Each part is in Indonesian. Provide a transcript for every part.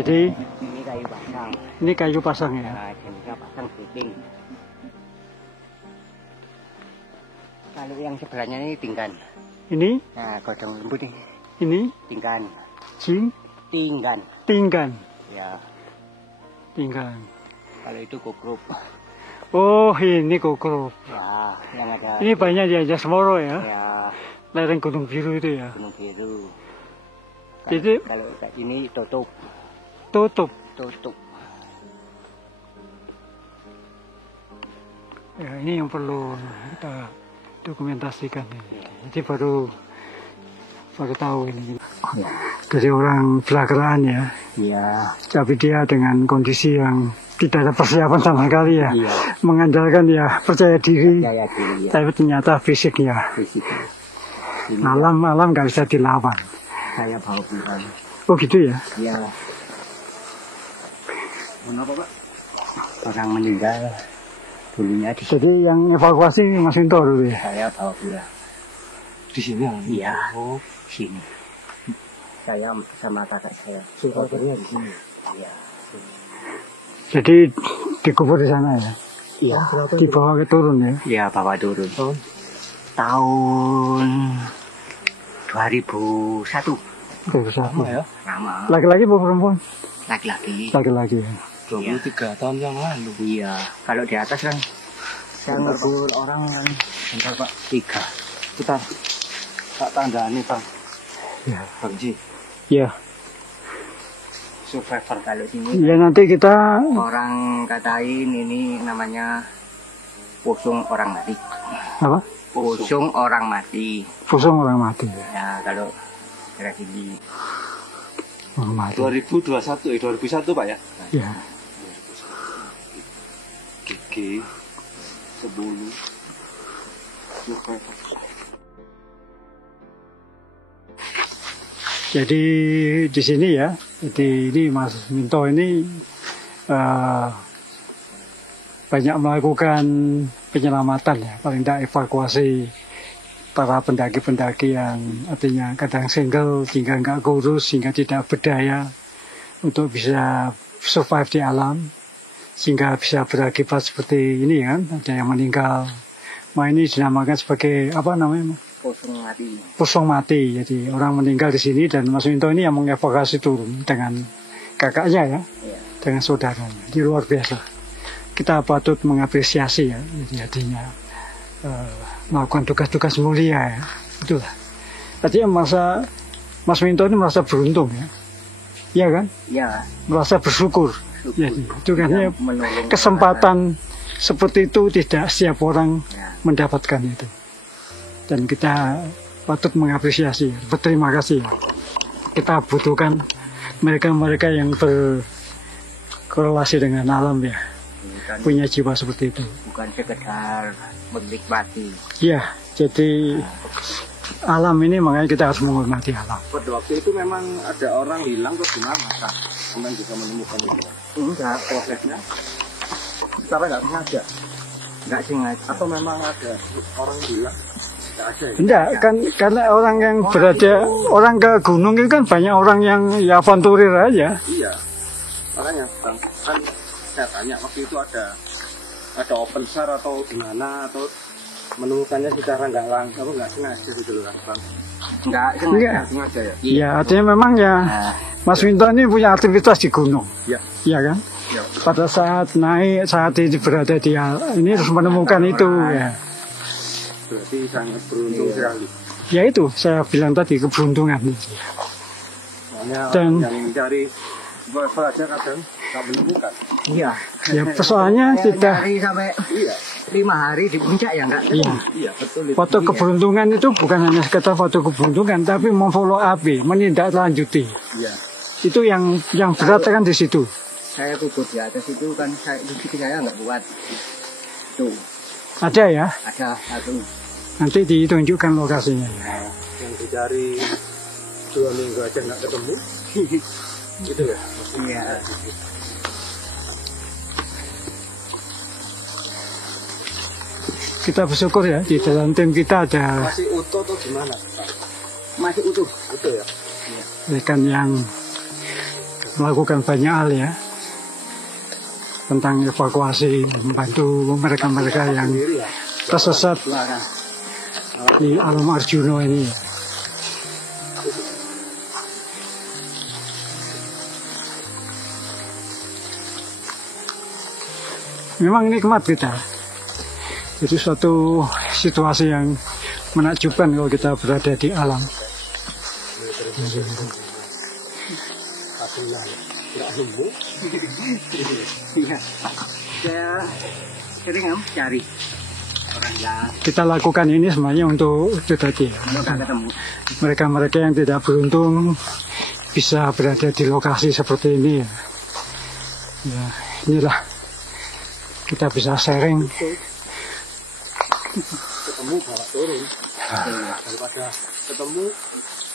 Jadi ini kayu pasang. ini kayu pasang ya. Nah, jenisnya pasang sleeping. Kalau yang sebelahnya ini tinggan. Ini? Nah, godong lembut nih. Ini? Tinggan. Tinggan. Tinggan. Ya. Tinggan. Tinggan. Kalau itu kukup. Oh, ini kukup. Ya, yang ada. Ini banyak di Ajas Moro ya. Ya. Lereng Gunung Biru itu ya. Gunung Biru. Jadi kalau ini tutup. Tutup. Tutup. Ya, ini yang perlu kita dokumentasikan ini. Jadi baru tahu ini. Oh, ya. Dari orang belakangan ya. Iya. Tapi dia dengan kondisi yang tidak ada persiapan sama sekali ya. Iya. Mengandalkan ya percaya diri. Percaya diri ya. Tapi ternyata fisiknya. Fisik. Malam-malam nggak bisa dilawan. Saya bawa pulang. Oh gitu ya? Iya. Kenapa Pak? Orang meninggal dulunya di Jadi yang evakuasi Mas Winto dulu ya? Saya bawa pulang. Di sini ya? Iya. Oh, sini. Saya sama kakak saya. Saudaranya di sini. Iya. Jadi dikubur di sana ya? Iya. Dibawa ke turun ya? Iya, bawa turun. Tahun 2001. Lama ya? Lama. Laki-laki atau perempuan? Laki-laki. Laki-laki. 23 tahun yang lalu. Iya. Kalau di atas kan saya ngebul orang kan. Bentar Pak. 3. Kita tak tandani Pak. Ya. Bang Ji. Ya. Survivor kalau sini. Ya nanti kita Orang katain ini namanya pusung orang mati. apa? Pusung orang mati. Pusung orang mati. Ya kalau kira sini. Orang mati. 2001 Pak ya? Ya. Gigi 10 survivor. Jadi di sini ya, jadi ini Mas Minto ini banyak melakukan penyelamatan ya, paling tidak evakuasi para pendaki-pendaki yang artinya kadang single sehingga nggak kurus, sehingga tidak berdaya untuk bisa survive di alam, sehingga bisa berakibat seperti ini kan, ada yang meninggal. Nah ini dinamakan sebagai apa namanya? Pusung mati. Pusung mati. Jadi orang meninggal di sini dan Mas Winto ini yang mengevakuasi turun dengan kakaknya ya, dengan saudaranya. Jadi luar biasa. Kita patut mengapresiasi ya, jadi artinya melakukan tugas-tugas mulia ya. Itulah. Artinya Mas Winto ini merasa beruntung ya. Iya kan? Iya. Merasa bersyukur. Jadi itu kan kesempatan seperti itu tidak setiap orang mendapatkan itu. Dan kita patut mengapresiasi, berterima kasih. Kita butuhkan mereka-mereka yang berkorelasi dengan alam ya, punya jiwa seperti itu. Bukan sekedar menikmati. Ya, jadi alam ini makanya kita harus menghormati alam. Pada waktu itu memang ada orang hilang terus gimana Kak? Memang bisa menemukan itu? Enggak, Prosesnya? Secara nggak sengaja? enggak sengaja. Atau memang ada orang hilang? Enggak, kan karena orang yang berada, orang ke gunung itu kan banyak orang yang ya avanturir aja. Iya, makanya Bang, kan saya tanya waktu itu ada open share atau gimana, atau menemukannya secara nggak sengaja gitu loh Bang. Enggak Sengaja ya? Ya artinya memang ya Mas Winto ini punya aktivitas di gunung. Iya. Iya kan? Ya. Pada saat naik, saat ini berada di ini harus menemukan itu ya. Berarti sangat beruntung sekali. Ya itu saya bilang tadi keberuntungan. Soalnya Dan yang mencari aja kadang nggak menemukan. Iya. ya persoalannya tidak. Hari sampai 5 hari di puncak ya enggak? Iya. Iya betul. Foto keberuntungan itu bukan hanya sekedar foto keberuntungan, tapi memfollow up, menindaklanjuti. Iya. Itu yang berat kan di situ. Saya kubur di atas itu kan saya nggak kuat. Tuh. Ada ya. Ada satu. Nanti ditunjukkan lokasinya. Yang dicari 2 minggu aja nggak ketemu. Gitu ya? Iya. Kita bersyukur ya di dalam tim kita ada Masih utuh atau gimana? Masih utuh. Utuh ya? rekan yang melakukan banyak hal ya tentang evakuasi, membantu mereka-mereka yang tersesat di alam Arjuna ini. Memang nikmat kita. Itu suatu situasi yang menakjubkan kalau kita berada di alam. Saya sering cari orang yang Kita lakukan ini sebenarnya untuk itu tadi ya. ketemu. Mereka-mereka yang tidak beruntung bisa berada di lokasi seperti ini ya. Ya, inilah kita bisa sharing. Ketemu bawa turun daripada ketemu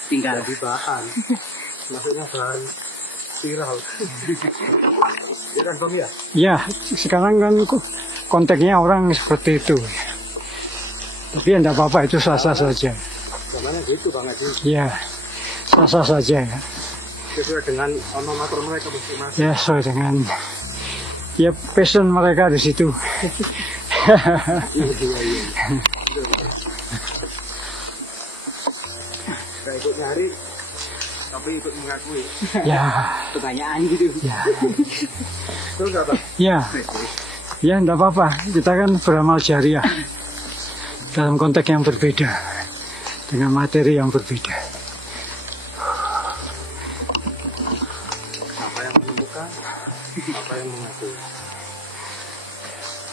Tinggal di bahan, maksudnya bahan viral. Ya kan Bang ya? Ya, sekarang kan konteksnya orang seperti itu. Tapi ya tidak apa-apa, itu sah-sah saja. Zamannya gitu Bang Edi. Ya, sah-sah saja ya. Sesuai dengan onomator mereka masing-masing. Ya, sesuai dengan ya passion mereka di situ. Iya. Saya ikut nyari, tapi ikut mengakui. Ya, kebanyakan gitu. ya, Betul nggak Bang? ya, ya, tidak apa-apa. Kita kan beramal jariah dalam konteks yang berbeda, dengan materi yang berbeda. Apa yang menemukan, apa yang mengakui.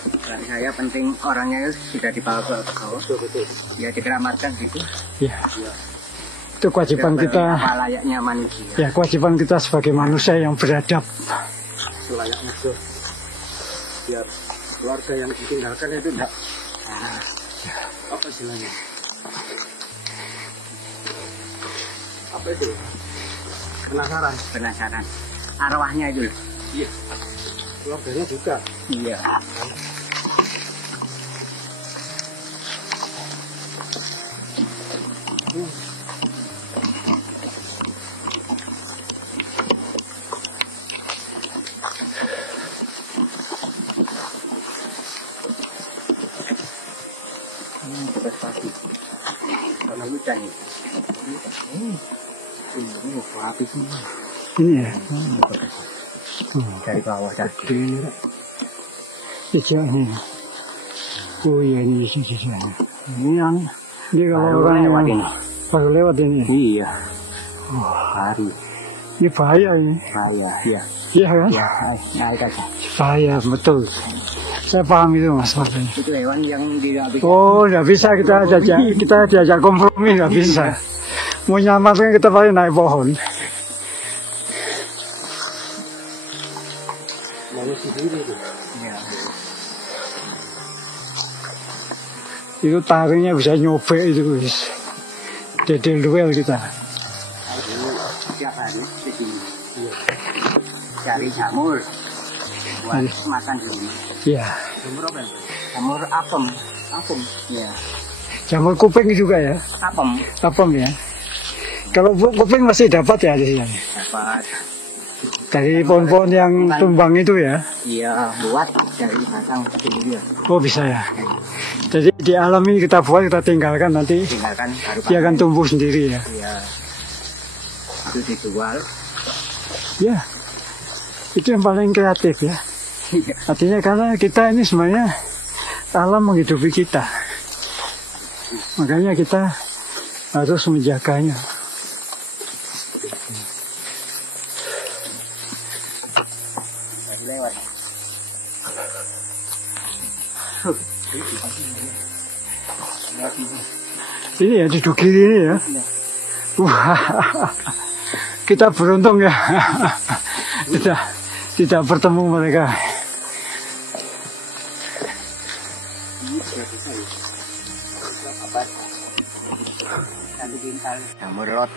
Bagi saya penting orangnya itu sudah dibawa ke bawah, Betul. ya dikeramatkan gitu. Ya, itu kewajiban kita. Apa layaknya manusia. Ya, kewajiban kita sebagai manusia yang beradab. Selayaknya tuh. Biar keluarga yang ditinggalkan itu enggak. Apa istilahnya? Apa itu? Penasaran. Penasaran. Arwahnya itu loh. Iya. Keluarganya juga. Iya. Prestasi. Karena hujan ini. Ini api semua. Ini ya. Dari bawah tadi. Jejaknya. Oh iya, ini jejaknya. Ini kalau Baru orang lewat yang ini. baru lewat ini. Iya. Oh, hari. Ini bahaya ini. Bahaya. Iya. Iya kan? Ya, naik aja. Bahaya, betul. Saya paham itu Mas. Itu hewan yang tidak bisa. Oh, nggak bisa kita diajak kompromi, nggak bisa. Mau nyelamatkan kita paling naik pohon. Mau sendiri tuh. Iya. Itu taringnya bisa nyobek itu, guys. Dedel duel kita. Tiap hari di sini. Cari jamur. Buat makan di rumah. Iya. Nomor apa ya? Jamur apem. Apem. Iya. Jamur kuping juga ya. Apem. Apem ya. Kalau kuping masih dapat ya di sini. Dapat. Dari pohon-pohon yang tumbang itu ya. Iya, buat dari batang sendiri ya. Oh bisa ya. Jadi di alam ini kita buat, kita tinggalkan, nanti Tinggalkan baru dia akan tumbuh sendiri ya. Iya. Itu dijual. Ya. Itu yang paling kreatif ya. Iya. Artinya karena kita ini sebenarnya alam menghidupi kita. Makanya kita harus menjaganya. Lagi lewat. Ini ya duduk kiri ini ya. Wah, kita beruntung ya. tidak bertemu mereka. Jamur lot.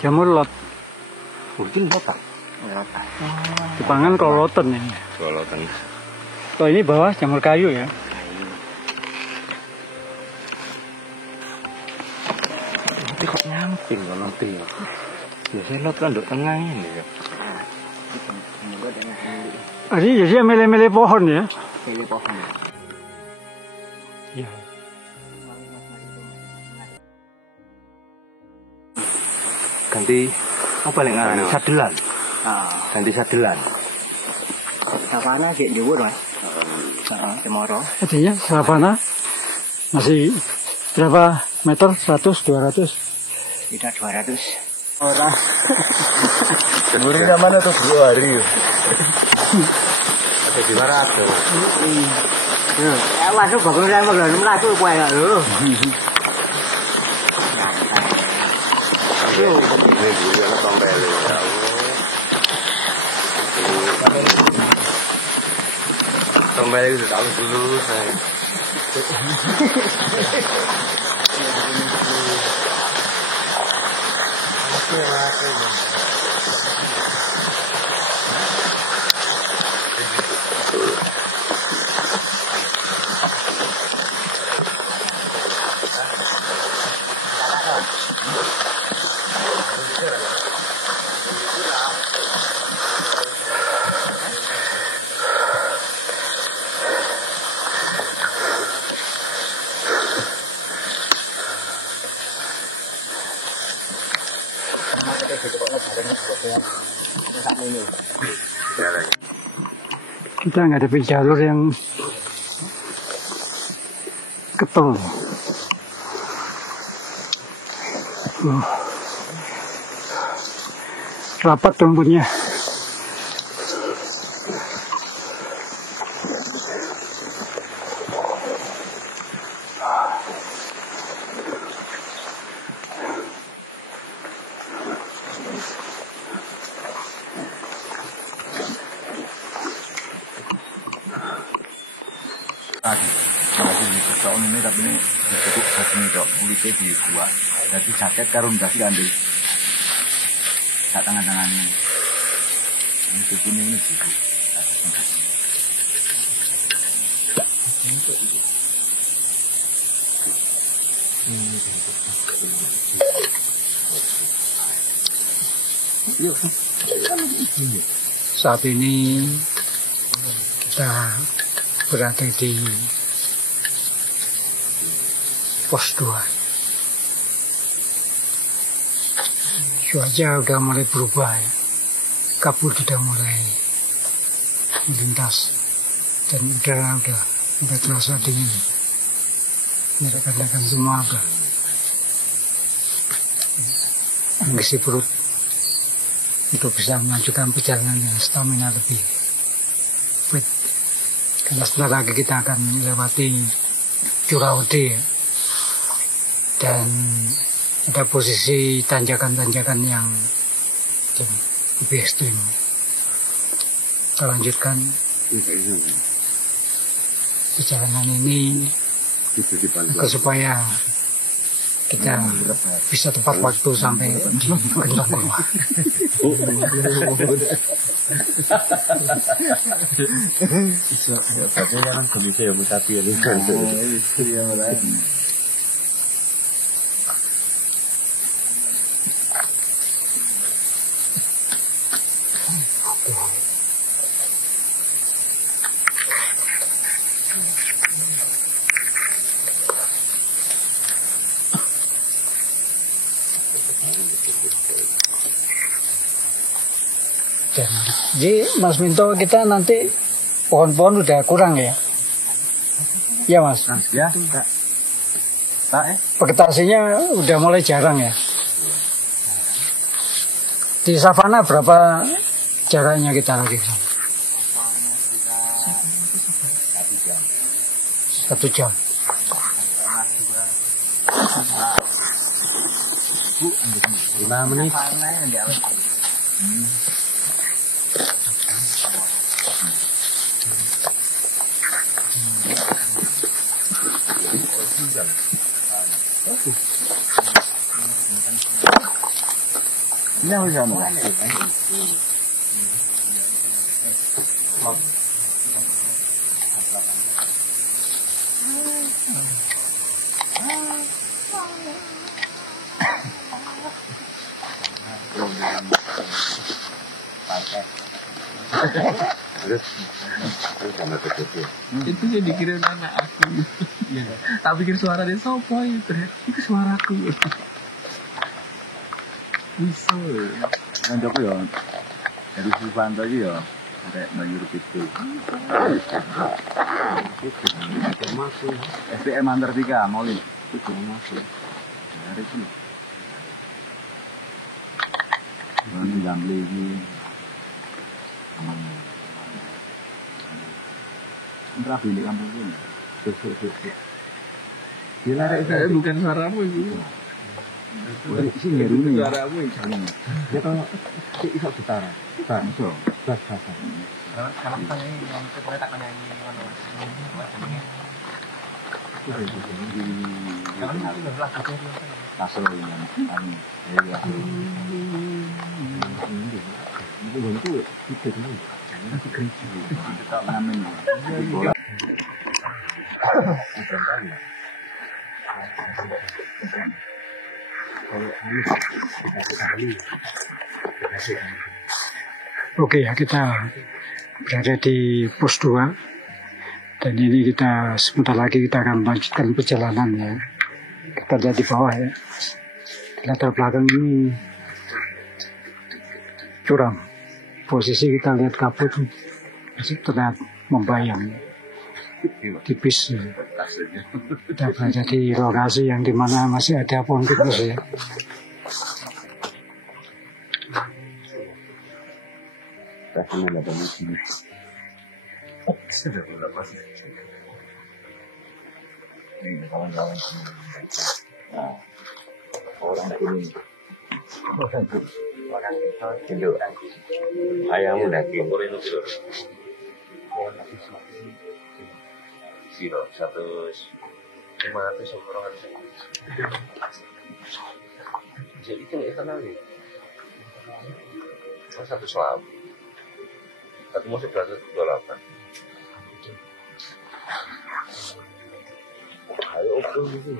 Jamur lot. Mungkin lot. Lot. Dipangan kalau loten ini. Solotan. Oh ini bawah jamur kayu ya. Tapi kok nyamping kok nanti ya. Biasanya lot kan duduk tengah ini ya. Jadi milih-milih pohon ya? Pilih pohon. Iya. Ganti apa lek ngaran? Sadelan. Ganti sadelan. Savana sik dhuwur, Mas. Heeh, cemoro. Artinya savana masih berapa meter? 100, 200? Tidak 200. Ora. Kemudian mana tuh 2 hari. Ada di mana ada. Masuk bangun saya mau gelem laku kowe lho. Tombel itu tahu dulu saya. Kita ngadepin jalur yang ketol. Rapat rumputnya. Tahun ini tapi ini cukup satu dok kulitnya dibuat jadi jaket karung dasi ganti sak tangan ini kuning ini juga Saat ini kita berada di pos 2. Cuaca udah mulai berubah ya. Kabut sudah mulai melintas dan udara udah terasa dingin. Rekan-rekan semua udah mengisi perut untuk bisa melanjutkan perjalanan dengan stamina lebih fit. Karena sebentar lagi kita akan melewati Curahode ya. Dan ada posisi tanjakan-tanjakan yang lebih ekstrim. Kita lanjutkan perjalanan ini supaya kita bisa tepat waktu sampai di Gendong Goa. Katanya kan komite yang mutapi ini kan. Jadi Mas Minto, kita nanti pohon-pohon udah kurang ya? Iya Mas? ya Vegetasinya udah mulai jarang ya? Di savana berapa jaraknya kita lagi? 1 jam. 5 menit. ini apa sama pakai Terus sama begitu. Itu yang dikirim anak aku. Tak pikir suara dia sopo itu. Itu suaraku. Bisa. Kan Joko ya dari Suwanto iki ya arek Bayu Rupit. Masuk. SPM Antartika Maulin. Itu masuk. Dari sini. Ini gamble ini. Entar bilik kampung ini. Gila Bukan suaramu itu. Sini ini. Suaramu itu. dia kalau iso gitaran. Bas, Iso. bas. Kalau misalnya yang kita tak nyanyi mana? Kalau nanti belah kita Kasel ini. Ani. Ya. Itu bentuk itu dulu. Kita ngamen. Bola. Oke ya, kita berada di pos 2 dan ini kita sebentar lagi kita akan melanjutkan perjalanan ya. Kita lihat di bawah ya, di latar belakang ini curam. Posisi kita lihat kabut masih terlihat membayang ya. Tipis ya. Kita berada di lokasi yang dimana masih ada pohon pinus ya. Rasanya ada di sini. Ini kawan-kawan. Nah, orang kuning. Orang Indo. Ayam daging. Siro 100 500 orang. Jadi itu ya sana nih. Satu selab. Satu musik berarti 28. Ayo ukur gitu.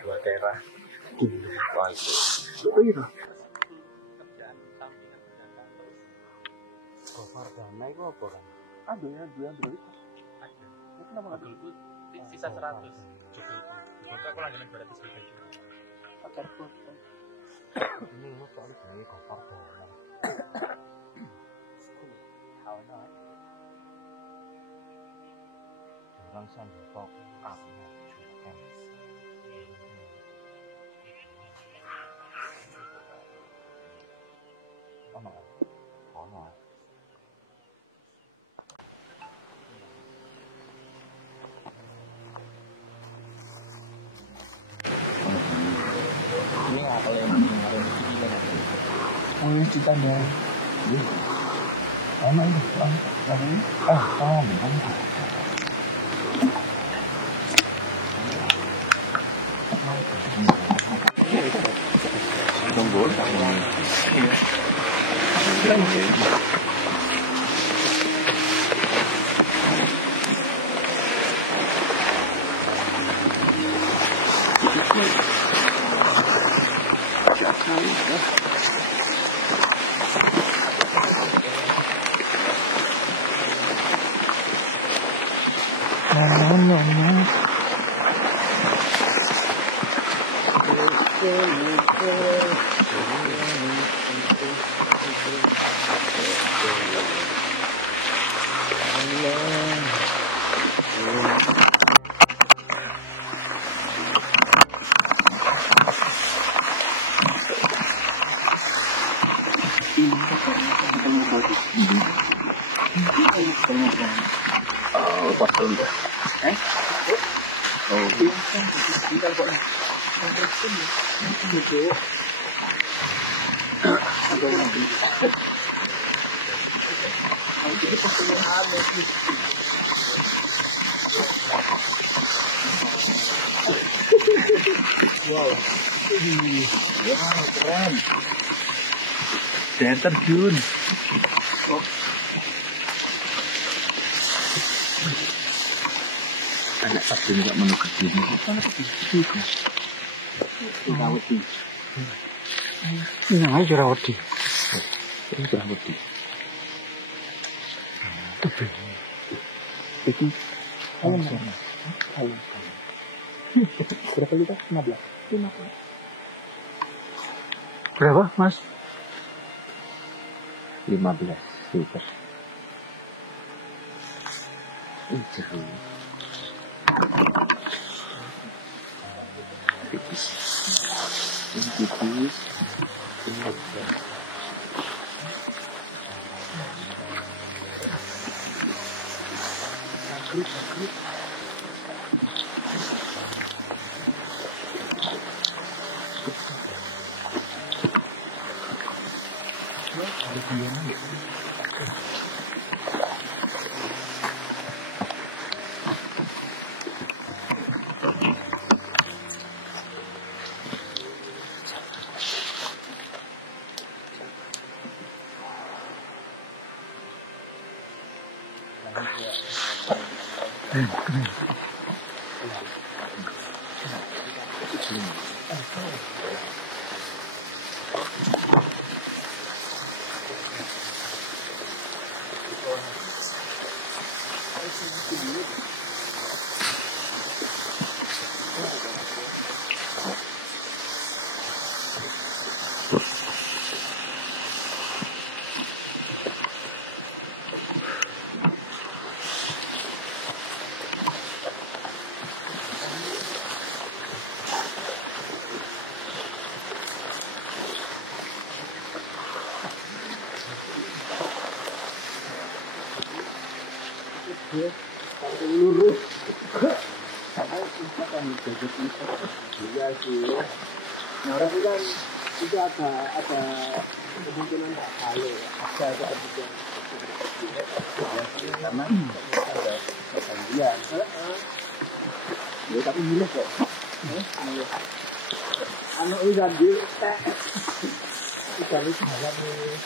Dua daerah. Wah itu. Itu. Gofar dana itu apa kan? Ada ya, dua prioritas. Ada. Itu kenapa nggak dulu? Sisa 100. Cukup. Maka aku lagi 200 ribu juga. Akar foto. Ini lo soalnya sebenarnya gofar dana. Tahu nggak? Orang sambil kok karena juga. Ini apa yang kemarin itu kan? Oh, kita dong. Mana itu? Tahu bukan? Tunggu. Wow, keren. Saya terjun. Anak terjun nggak menukar diri. Anak terjun. Curawati. Ini namanya Curawati. Ini Curawati. Tebing. Itu ayam. Berapa liter? 15. Berapa, Mas? 15 liter. Jeruk. Tipis. Ini tipis. Ini lebar. Lurus. Iya sih. Nah, orang itu kan itu ada kemungkinan tak halo, ada kemungkinan. Karena ada panggilan. Ya tapi milih kok. Anu udah di tek. Kita lihat jalan nih.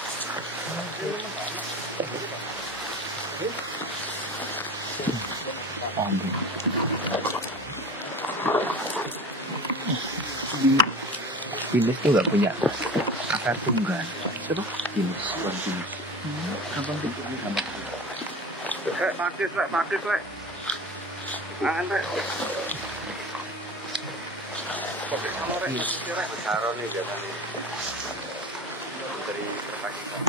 Jenis tuh nggak punya akar tunggal. Coba jenis, bukan jenis. Gampang tuh, gampang. Pakis, lek. Angan, lek. Kalau rek, rek. Taruh nih, jangan nih. Dari perpakikan.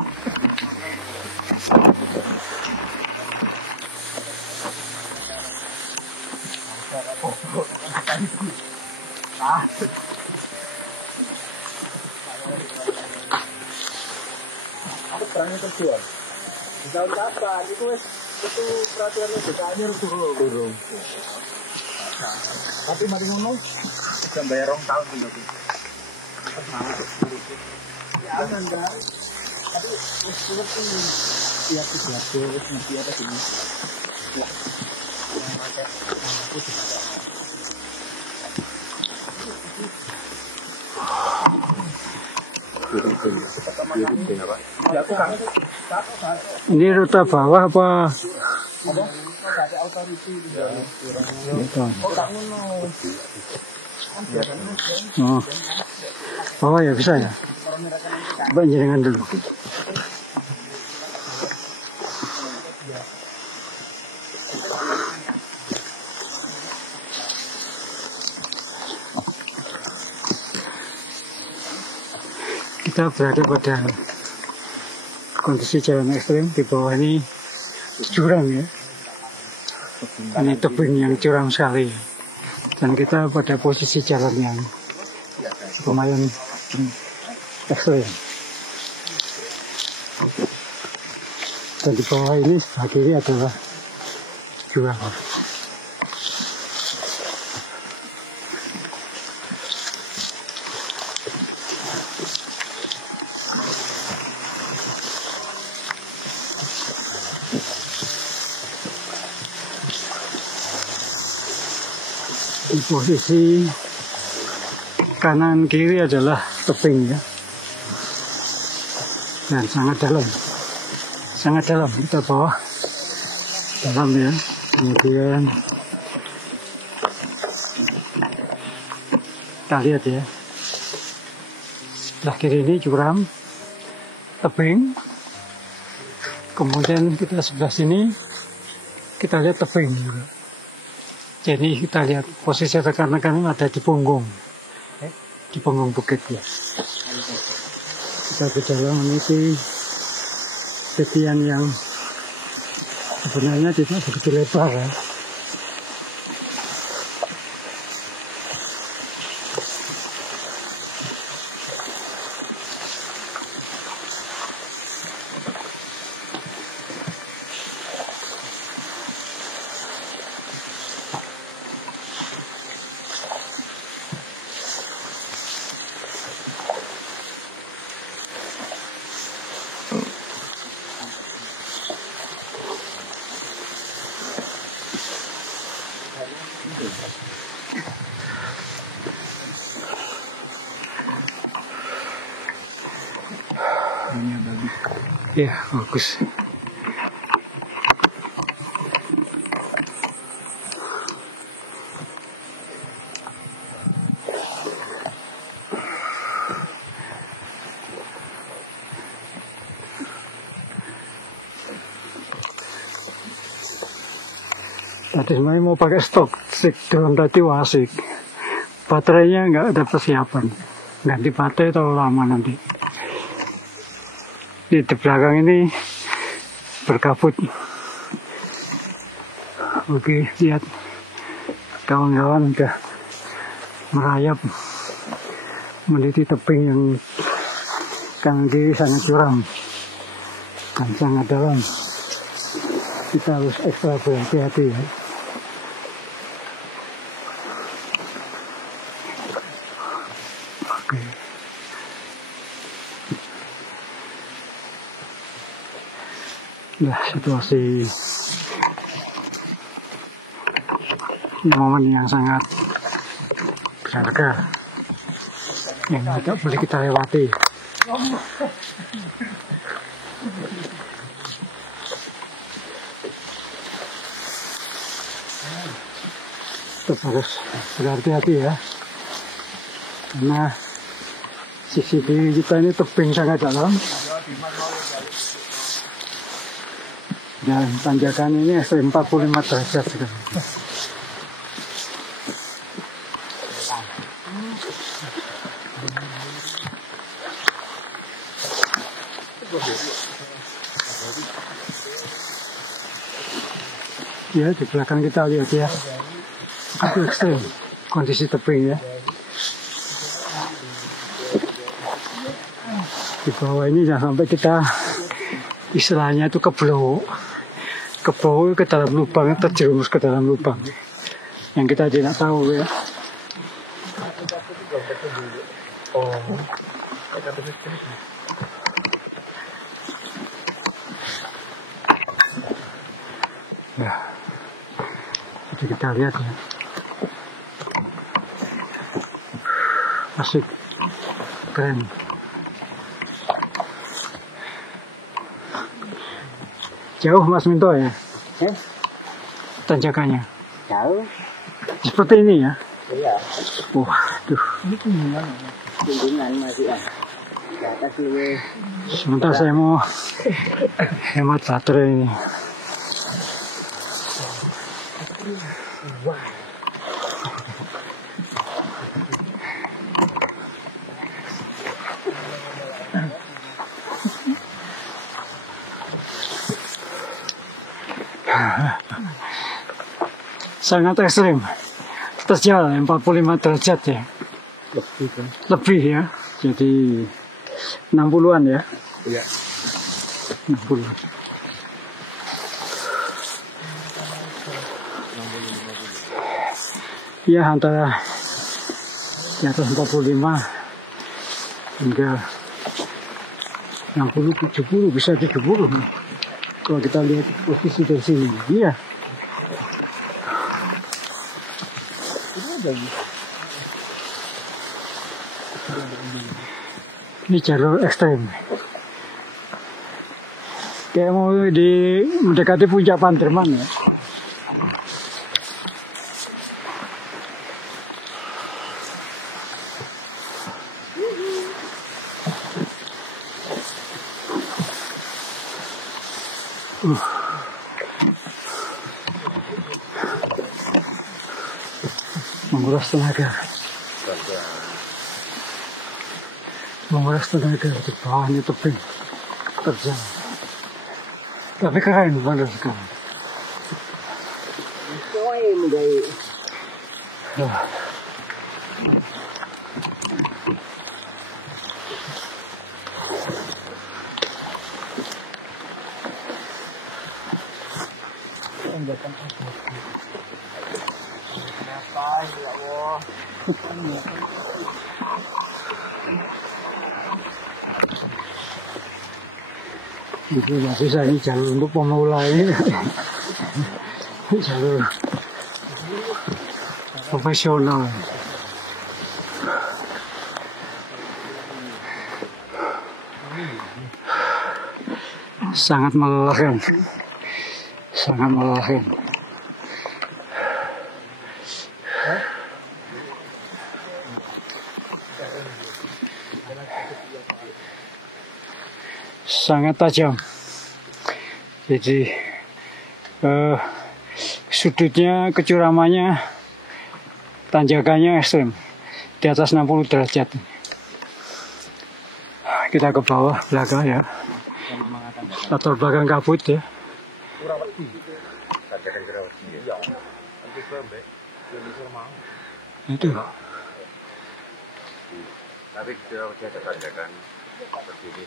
Aku perangnya terjual. Di tahun kapan? Itu peraturannya BKA-nya turun. Tapi mari ngono, Jam bayar 2 tahun dulu. ya enggak. Tapi seperti ya tidak boleh nanti ada gini. Ya. Yang pakai aku tidak. Ini rute bawah apa? Ada authority di dalam. Oh, bawah ya bisa ya? Coba jaringan dulu. Kita berada pada kondisi jalan ekstrim. Di bawah ini jurang ya. Ini tebing yang curam sekali. Dan kita pada posisi jalan yang lumayan ekstrim. Dan di bawah ini sebelah kiri adalah jurang. Di posisi kanan kiri adalah tebing ya, dan sangat dalam kita bawah dalam ya. Kemudian kita lihat ya, Sebelah kiri ini curam, tebing. Kemudian kita sebelah sini kita lihat tebing juga. Jadi kita lihat posisi rekan-rekan ada di punggung bukit ya. Kita berjalan menuju tepian yang sebenarnya tidak begitu lebar ya. Ya, bagus. Tadi sebenarnya mau pakai stok drone tadi asik. Baterainya nggak ada persiapan. Ganti baterai terlalu lama nanti. Di belakang ini berkabut. Oke, lihat kawan-kawan udah merayap meneliti tebing yang kanan kiri sangat curam dan sangat dalam. Kita harus ekstra berhati-hati ya. Oke. Nah, situasi momen yang sangat berharga yang tidak boleh kita lewati. Tetap harus berhati-hati ya, karena sisi kiri kita ini tebing sangat dalam. Dan tanjakan ini ekstrem 45 derajat sekarang. Ya, di belakang kita lihat ya, itu ekstrem kondisi tebing ya. Di bawah ini jangan sampai kita istilahnya itu keblok ke dalam lubang, terjerumus ke dalam lubang yang kita tidak tahu ya. Ya, jadi kita lihat ya, asik, keren. Jauh Mas Minto ya? Tanjakannya? Jauh. Seperti ini ya? Iya. Waduh. Ini kunjungan masih ya. Di atas lebih. Sebentar saya mau hemat baterai ini. Sangat ekstrim. Terjal 45 derajat ya. Lebih kan? Lebih ya. Jadi 60-an ya. Iya. 60. Ya, antara di atas 45 hingga 60, 70, bisa 30. Kalau kita lihat posisi dari sini, iya. Ini jalur ekstrem. Kayak mau mendekati puncak Panderman ya. Menguras tenaga. Menguras tenaga di bawahnya tebing terjang. Tapi keren benar sekali. Ya Allah. Itu nggak bisa, ini jalur untuk pemula ini. Jalur profesional. Sangat melelahkan. Sangat melelahkan. Sangat tajam. Jadi sudutnya, kecuramannya, tanjakannya ekstrem. Di atas 60 derajat. Kita ke bawah belakang ya. Latar belakang kabut ya. Itu. Tapi dia ada tanjakan seperti ini.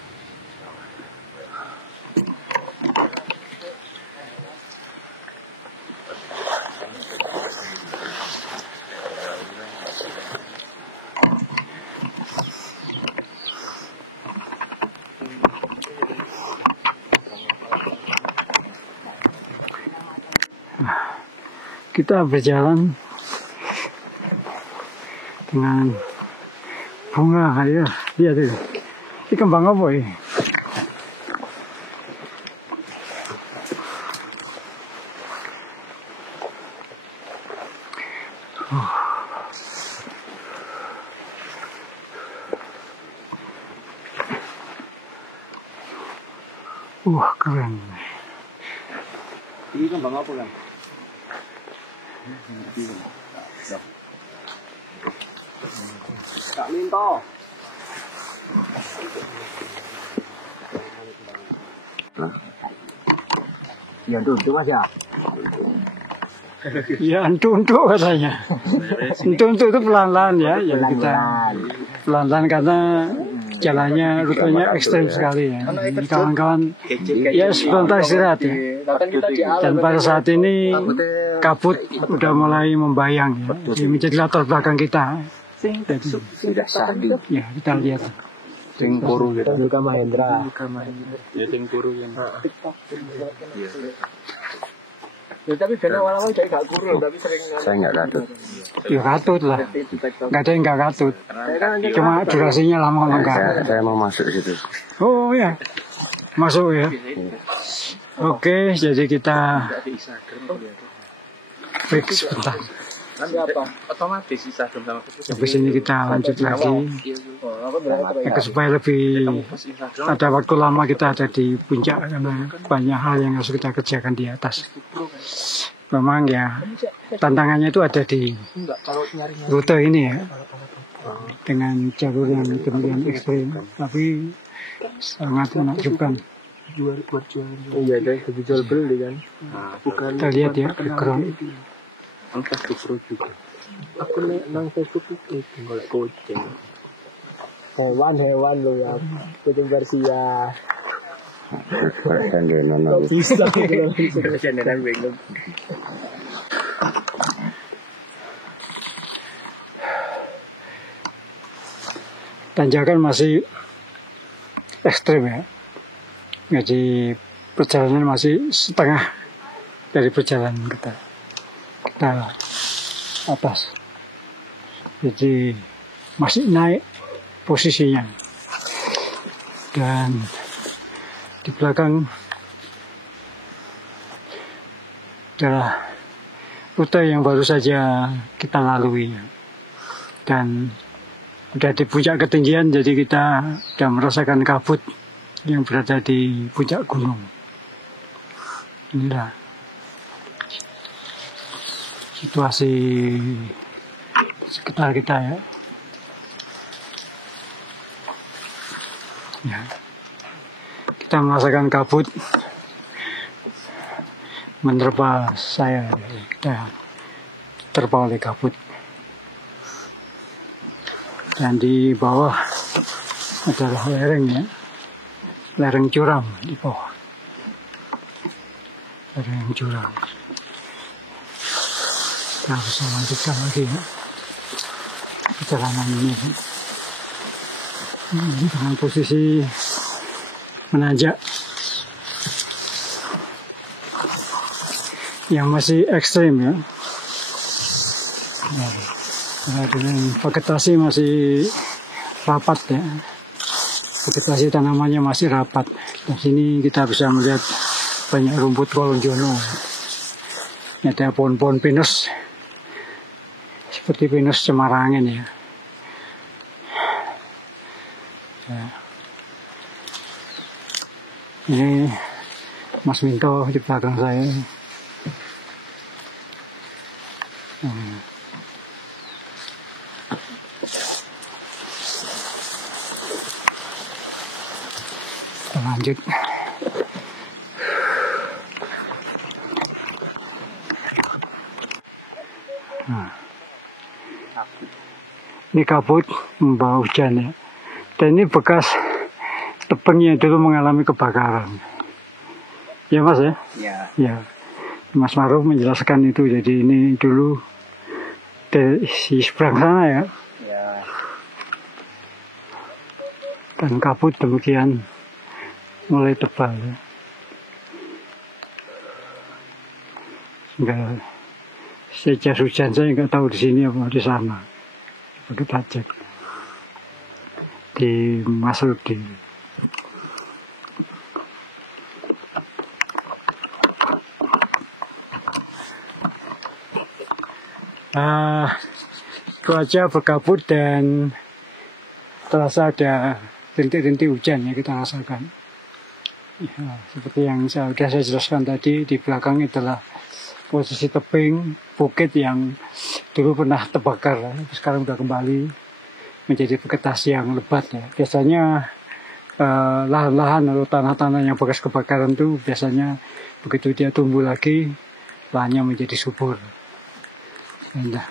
Kita berjalan dengan bunga ya, lihat itu. Ini kembang apa ini? Keren. Ini kembang apa kan? Kak Minto. Ya duduk Mas ya. Ya untuk katanya. Untuk itu pelan-pelan ya, ya kita pelan-pelan karena jalannya, rutenya ekstrem sekali ya. Jadi kawan-kawan ya sebentar istirahat ya. Dan pada saat ini kabut udah mulai membayang ya. Jadi menjadi latar belakang kita. Jadi, ya kita lihat. Sing kuru gitu. Luka Mahendra. Ya sing kuru yang ya, tapi benar awal-awal saya gak kuru, tapi sering. Saya nggak katut. Ya katut lah. Nggak ada yang nggak katut. Cuma durasinya lama enggak. Saya mau masuk situ. Oh ya, masuk ya. Oke, jadi kita break sebentar. Nanti apa? Otomatis Instagram sama Facebook. Habis ini kita lanjut lagi. Ya, supaya lebih ada waktu lama kita ada di puncak karena banyak hal yang harus kita kerjakan di atas. Memang ya tantangannya itu ada di rute ini ya, dengan jalur yang demikian ekstrim, tapi sangat menakjubkan. Iya, dari jual beli kan. Bukan. Kita lihat ya background. Angkat GoPro juga. Aku nang Facebook itu golek kucing. Hewan lo ya, kucing Persia. Bisa channel bingung. Tanjakan masih ekstrim ya. Jadi perjalanan masih setengah dari perjalanan kita atas. Jadi masih naik posisinya. Dan di belakang adalah rute yang baru saja kita lalui. Dan udah di puncak ketinggian, jadi kita sudah merasakan kabut yang berada di puncak gunung. Inilah situasi sekitar kita ya. Ya. Kita merasakan kabut menerpa saya. Kita terpa oleh kabut. Dan di bawah adalah lereng ya. Lereng curam di bawah. Lereng curam. Kita bisa lanjutkan lagi ya. Perjalanan ini. Dengan posisi menanjak yang masih ekstrim ya. Nah, dengan vegetasi masih rapat ya. Vegetasi tanamannya masih rapat. Di sini kita bisa melihat banyak rumput kolonjono. Ini ada pohon-pohon pinus seperti pinus cemarangin ya. Ini Mas Minto di belakang saya. Kita lanjut. Ini kabut membawa hujan ya. Dan ini bekas tebing yang dulu mengalami kebakaran. Ya Mas ya? Ya. Ya. Mas Maruf menjelaskan itu. Jadi ini dulu di seberang sana ya. Ya. Dan kabut demikian mulai tebal ya. Sehingga sejak hujan saya nggak tahu di sini apa di sana. Coba kita cek di Mas Rudi. Cuaca berkabut dan terasa ada rintik-rintik hujan ya kita rasakan. Ya, seperti yang saya jelaskan tadi, di belakang adalah posisi tebing bukit yang dulu pernah terbakar, sekarang sudah kembali menjadi vegetasi yang lebat ya. Biasanya lahan-lahan atau tanah-tanah yang bekas kebakaran itu biasanya begitu dia tumbuh lagi, lahannya menjadi subur. Nah,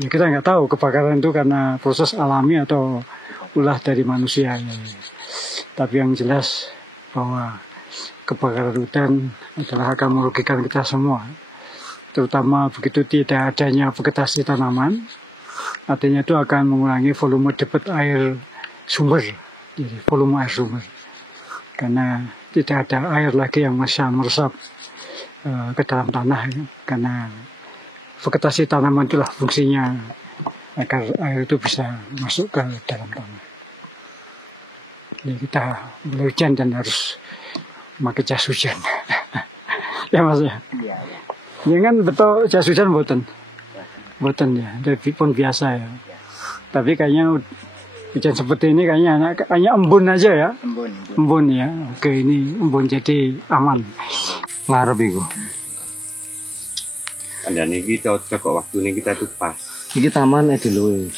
ya kita nggak tahu kebakaran itu karena proses alami atau ulah dari manusia ya. Tapi yang jelas bahwa kebakaran hutan adalah akan merugikan kita semua, terutama begitu tidak adanya vegetasi tanaman, artinya itu akan mengurangi volume debit air sumber, jadi volume air sumber, karena tidak ada air lagi yang bisa meresap ke dalam tanah ya. Karena vegetasi tanaman itulah fungsinya agar air itu bisa masuk ke dalam tanah. Jadi kita mulai hujan dan harus pakai jas hujan. Ya Mas ya? Iya. Ya kan betul jas hujan boten ya, tapi pun biasa ya. Tapi kayaknya hujan seperti ini kayaknya embun aja ya. Embun ya. Oke, ini embun jadi aman. Ngarep iku. Dan ini cocok kok waktu ini kita tuh pas. Ini taman dulu.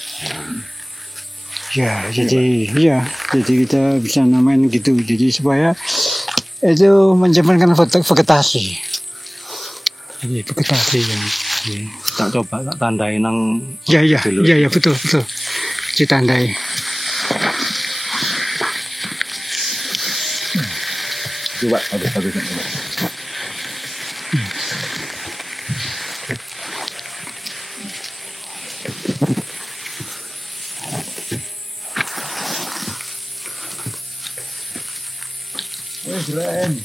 Ya, jadi kita bisa namain gitu. Jadi supaya itu menjamankan vegetasi. Jadi vegetasi yang Tak coba tak tandai nang. Ya betul. Ditandai. Coba, bagus. Keren.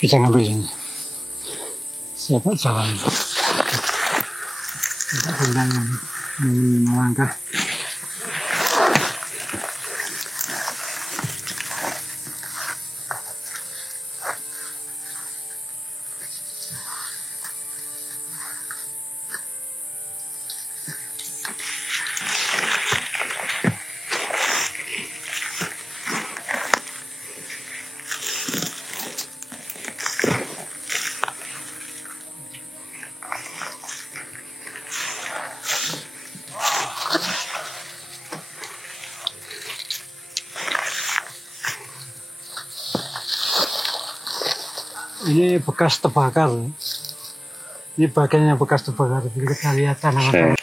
Bisa ngambil ini. Siapa jalan? Kita tinggal melangkah. Ini bekas terbakar. Ini bagian yang bekas terbakar. Jadi kita lihat tanaman.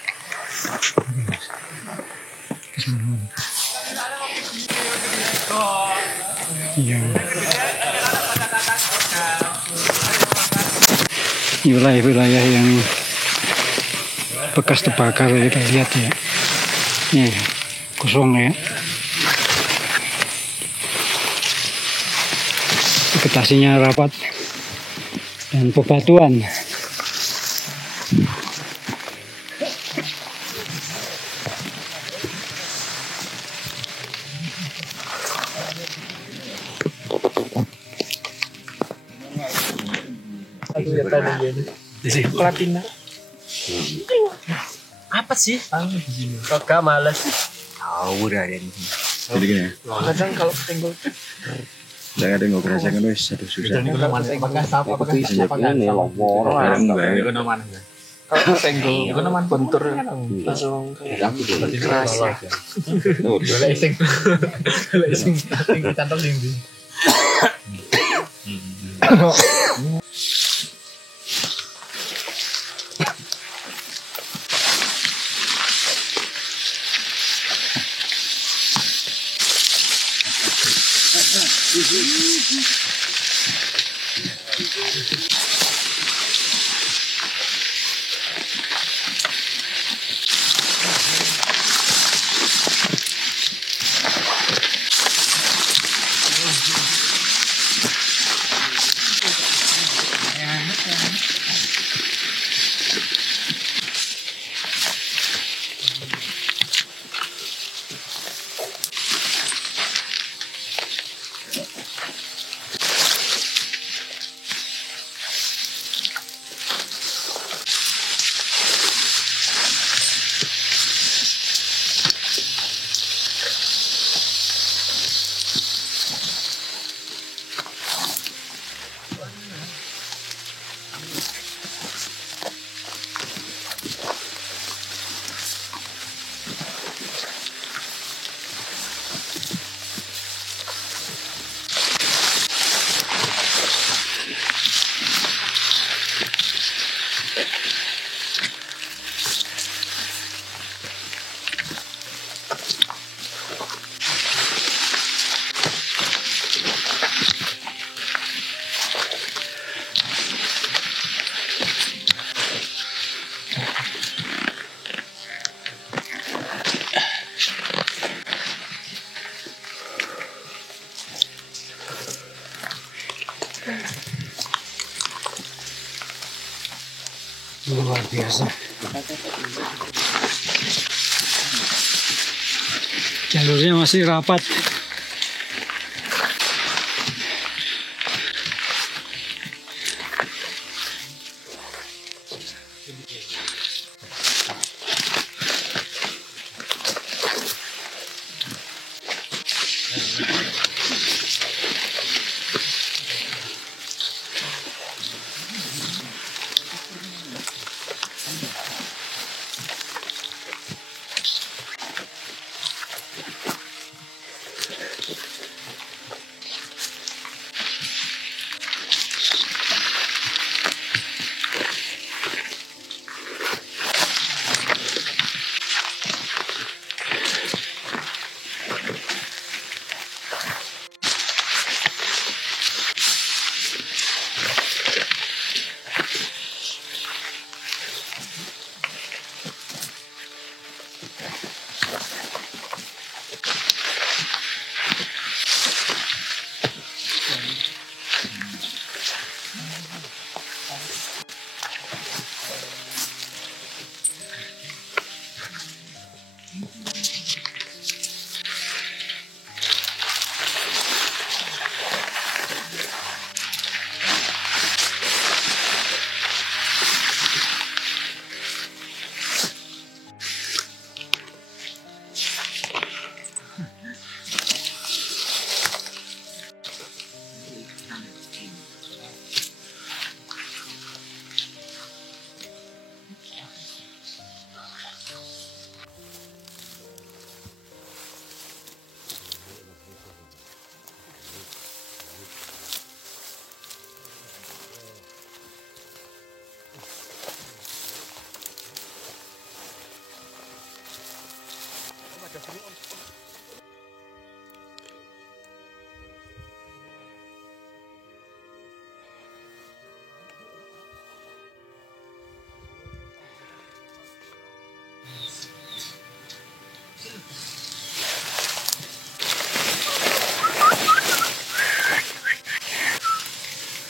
Iya. Ini wilayah-wilayah yang bekas terbakar, kita lihat ya. Ini kosong ya. Vegetasinya rapat dan bebatuan. Platina. Apa sih? Kok males? Tahu dah ya ini. Jadi gini ya. Kadang kalau tenggol Saya ada nggak kerasa kan wes satu susah. apakah sapa apakah Ini lowor. kalau tenggol itu namanya bentur langsung keras. Boleh sing cantol tinggi. Luar biasa. Jalurnya masih rapat.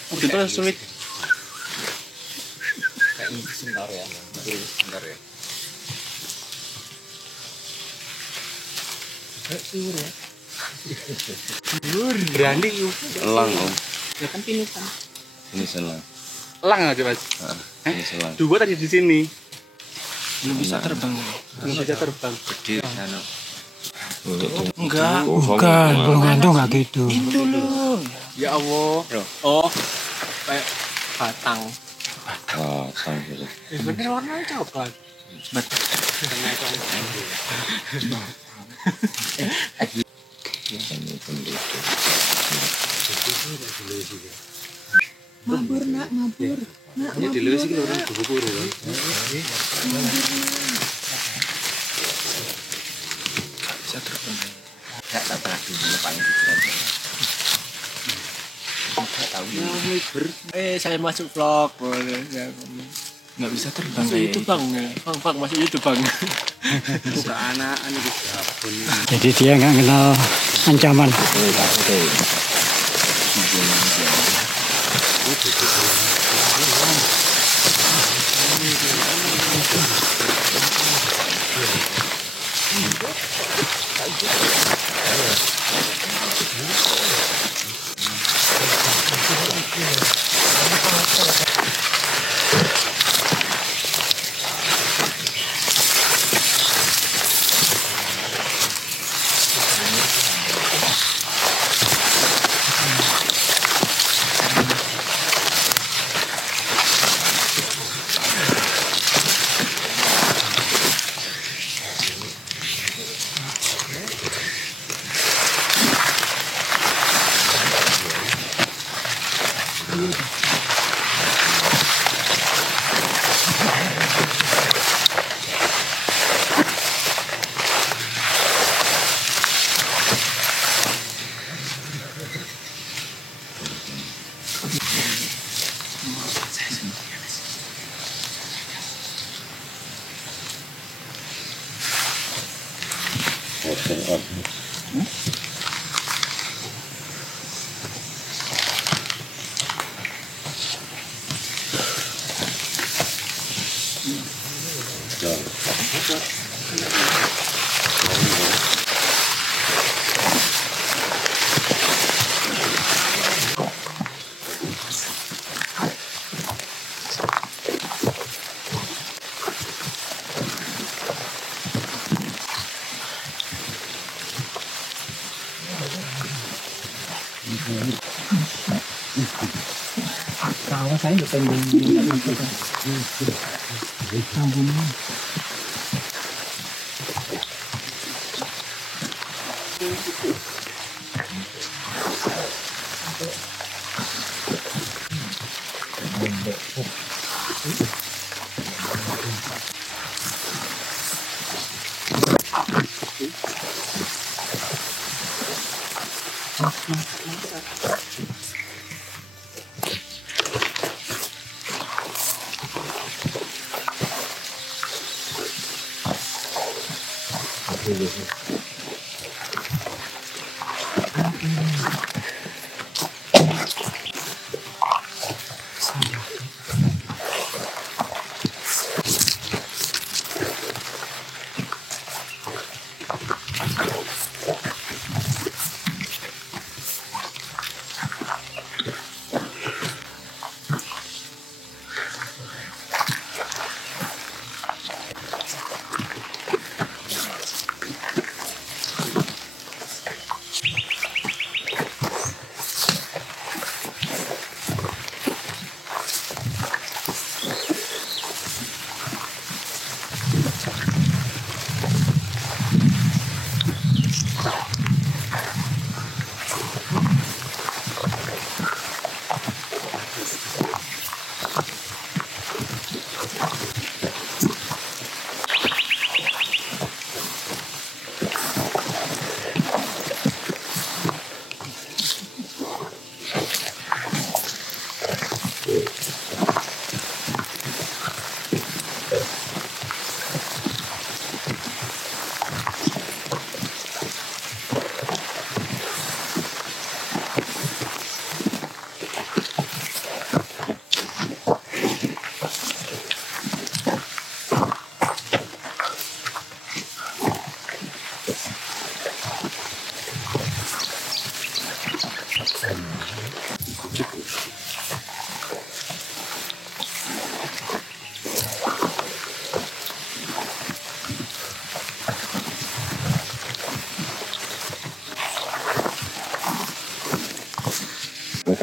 Udah sulit. Kayak ini sebentar ya. Sebentar ya. Berani yuk. Elang om. Ya kan pinisan. Ini selang. Elang aja mas. Ini selang. Dua tadi di sini. Belum bisa terbang. Belum bisa terbang. Gede sana. Enggak. Bukan, burung hantu nggak gitu. Dulu. Ya Allah. Oh, kayak batang. Wah, sang gitu. Bener warnanya coklat. Ini pendidik. Mabur nak, mabur. Nak, Ini dulu sih kalau orang bubur. Bisa terbang. Enggak tak tahu dulu paling pikiran. Enggak tahu. Saya masuk vlog boleh. Nggak bisa terbang. Masuk YouTube bang, bang masuk YouTube bang. Buka anak, anu Jadi dia nggak kenal ancaman.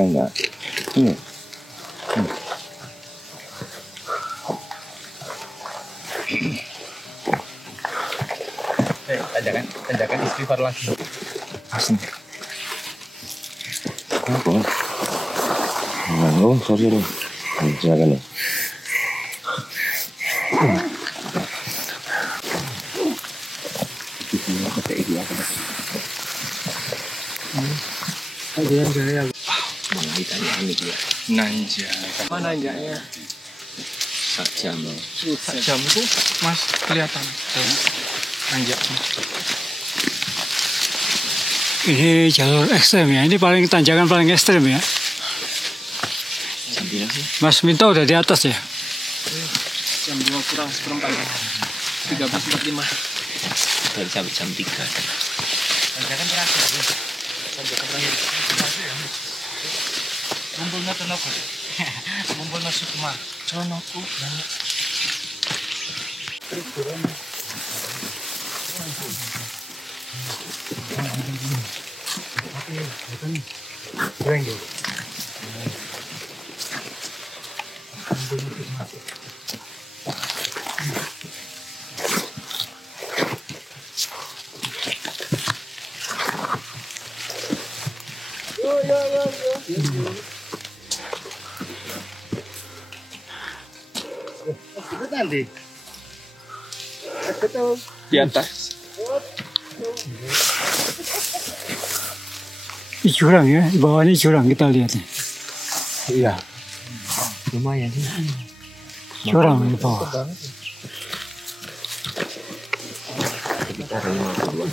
enggak. Ini. Tanjakan istighfar lagi. Asli. Apa? Oh, sorry dong. Silakan ya. Nanja. Mana nanjaknya? Sak jam. Sak jam itu Mas kelihatan. Nanjaknya. Ini jalur ekstrem ya. Ini paling tanjakan paling ekstrem ya. Jam berapa sih? Mas Minto udah di atas ya. Jam 2 kurang seperempat. 13.45. Dari sampai jam 3. Tanjakan terakhir. Tanjakan terakhir. Ngumpulnya tenaga. Ngumpulnya Sukma. Conoku. Nanti. Di atas. Ini jurang ya. Di bawah ini jurang kita lihat nih. Iya. Lumayan sih. Jurang di bawah. Sekitar 52.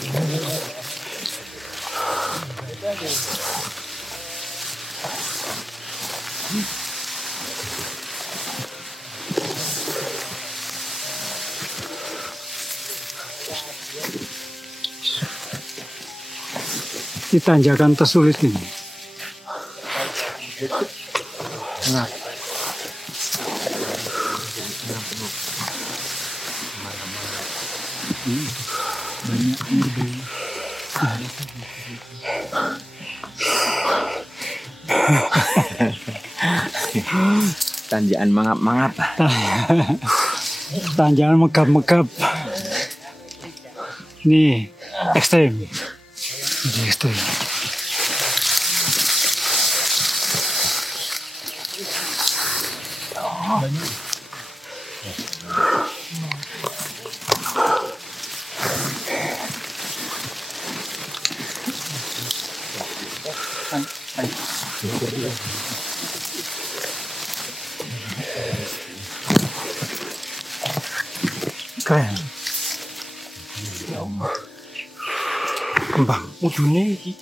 Ini tanjakan tersulit ini. Nah. Tanjakan mangap-mangap. Tanjakan megap-megap. Ini ekstrem. Ini ekstrem. Keren. Kembang. Ujungnya iki.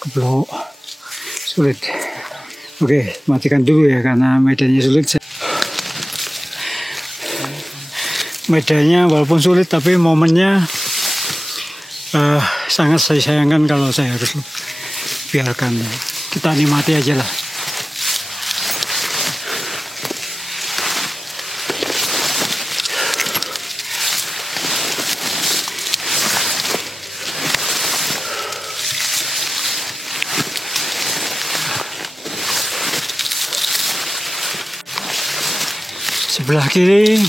Keblok. Sulit. Oke, matikan dulu ya karena medannya sulit. Medannya walaupun sulit tapi momennya sangat saya sayangkan kalau saya harus biarkan. Kita nikmati aja lah. Sebelah kiri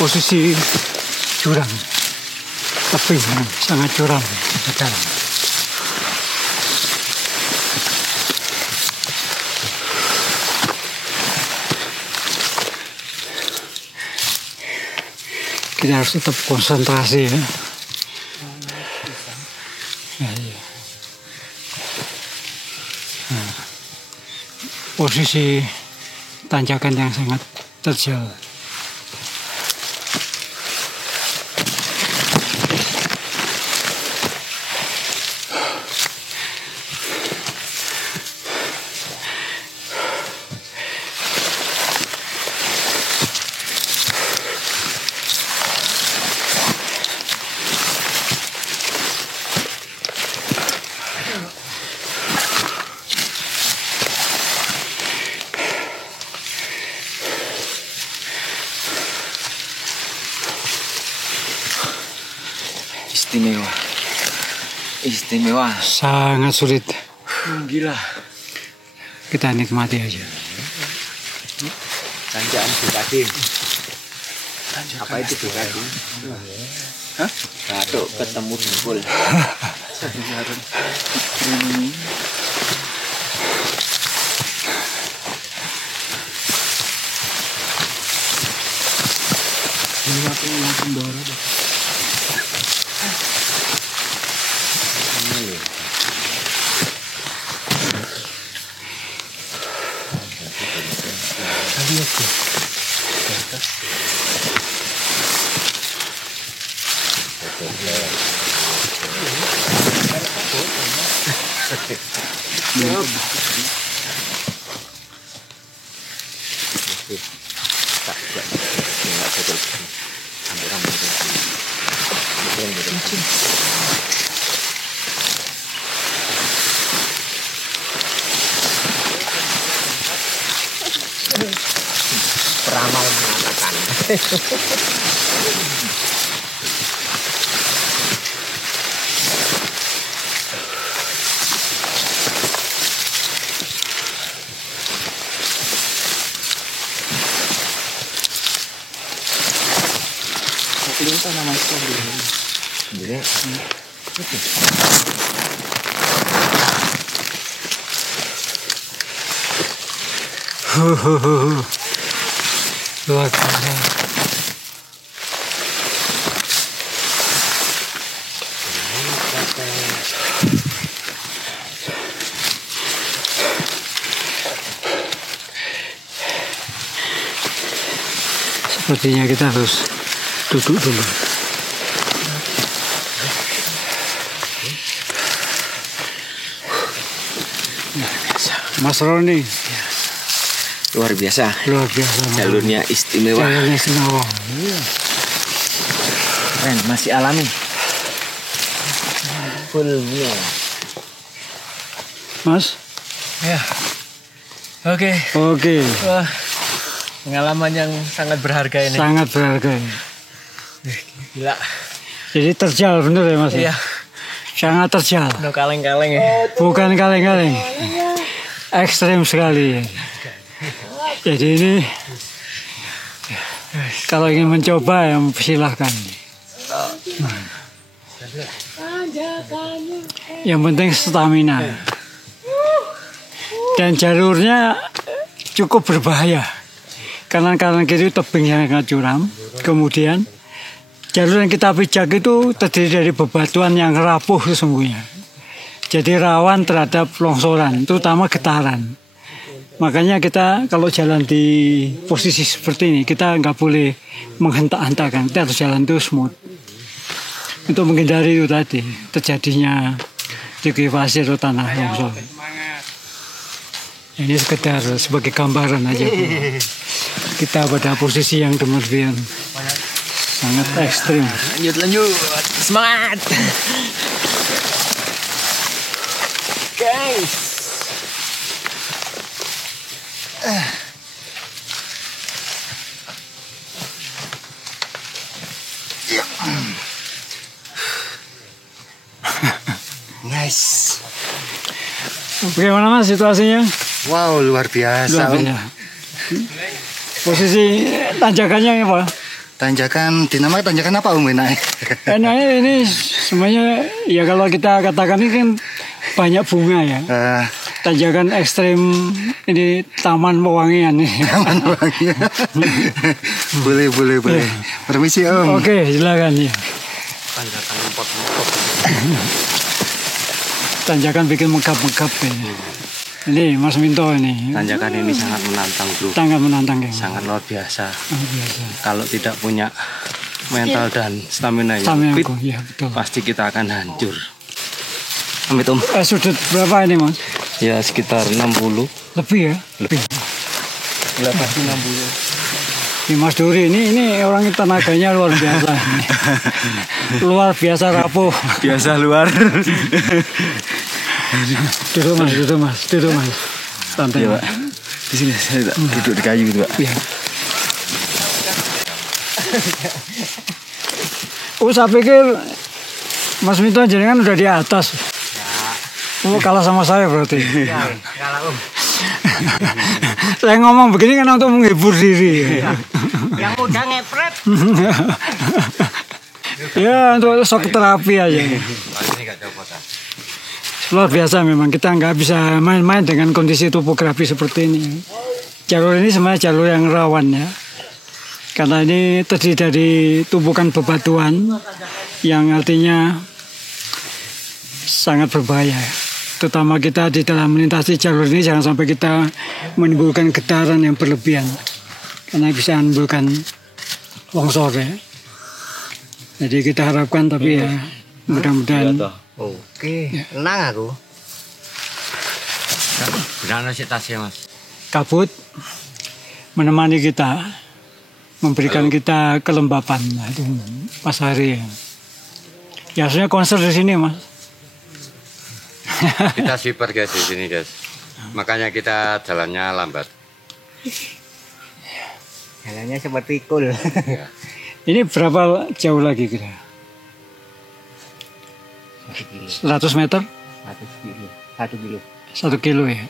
posisi jurang, tapi sangat curam ke dalam. Kita harus tetap konsentrasi ya. Nah, posisi tanjakan yang sangat terjal. Istimewa. Istimewa. Sangat sulit. Gila. Kita nikmati aja. Tanjakan BKD. Apa itu BKD? Hah? Batuk ketemu dengkul. Ini aku langsung dorong. Peramal mengatakan. Itu nama itu. Luar biasa. Sepertinya kita harus duduk dulu. Mas Roni. Luar biasa. Luar biasa. Jalurnya istimewa. Jalurnya istimewa. Iya. Keren, masih alami. Full meal. Mas? Ya. Oke. Oke. Wah, pengalaman yang sangat berharga ini. Sangat berharga. Gila. Jadi terjal bener ya Mas? Iya. Sangat terjal. No kaleng-kaleng ya. Bukan kaleng-kaleng. Ekstrem sekali. Jadi ini kalau ingin mencoba ya silahkan. Yang penting stamina. Dan jalurnya cukup berbahaya. Kanan-kanan kiri tebing yang sangat curam. Kemudian jalur yang kita pijak itu terdiri dari bebatuan yang rapuh sesungguhnya. Jadi rawan terhadap longsoran, terutama getaran. Makanya kita kalau jalan di posisi seperti ini, kita nggak boleh menghentak-hentakan. Kita harus jalan itu smooth. Untuk menghindari itu tadi, terjadinya deklivasi atau tanah longsor. Ini sekedar sebagai gambaran aja. Kita pada posisi yang demikian sangat ekstrim. Lanjut. Semangat. Guys. Nice. Bagaimana Mas situasinya? Wow, luar biasa. Luar biasa. Posisi tanjakannya apa? Tanjakan, dinamakan tanjakan apa Om enaknya? Enaknya ini semuanya ya kalau kita katakan ini kan banyak bunga ya. Tanjakan ekstrim ini Taman Pewangian nih. Taman Pewangian. boleh. Permisi Om. Oke, silakan ya. Tanjakan empot-empot. Tanjakan bikin megap-megap ya. Ini Mas Minto ini. Tanjakan ini sangat menantang, Bro. Sangat menantang ya. Sangat luar biasa. Luar biasa. Kalau tidak punya mental dan stamina yang fit, ya, betul. pasti kita akan hancur. Amit Om. Sudut berapa ini Mas? Ya sekitar 60. Lebih ya? Lebih. Ya pasti 60. Ini Mas Duri ini orang tenaganya luar biasa. Luar biasa rapuh. Biasa luar. Duduk mas. Santai ya, Pak. Di sini saya duduk di kayu gitu Pak. Iya. Oh saya pikir Mas Mito jenengan udah di atas. Ya. Oh, kalah sama saya berarti. Ya, kalah Om. Saya ngomong begini kan untuk menghibur diri. Yang muda ngepret. Ya, untuk shock terapi aja. Ini nggak copotan. Luar biasa memang, kita nggak bisa main-main dengan kondisi topografi seperti ini. Jalur ini sebenarnya jalur yang rawan ya. Karena ini terdiri dari tumpukan bebatuan yang artinya sangat berbahaya. Terutama kita di dalam melintasi jalur ini jangan sampai kita menimbulkan getaran yang berlebihan. Karena bisa menimbulkan longsor ya. Jadi kita harapkan tapi ya mudah-mudahan. Oke, tenang aku. Benar sih tasnya Mas. Kabut menemani kita, memberikan kita kelembapan. Nah, itu pas hari. Ya harusnya konser di sini Mas. Kita sweeper guys di sini guys. Makanya kita jalannya lambat. Jalannya seperti cool. Ya. Ini berapa jauh lagi kira? 100 meter? 1 kilo. 1 kilo. 1 kilo ya.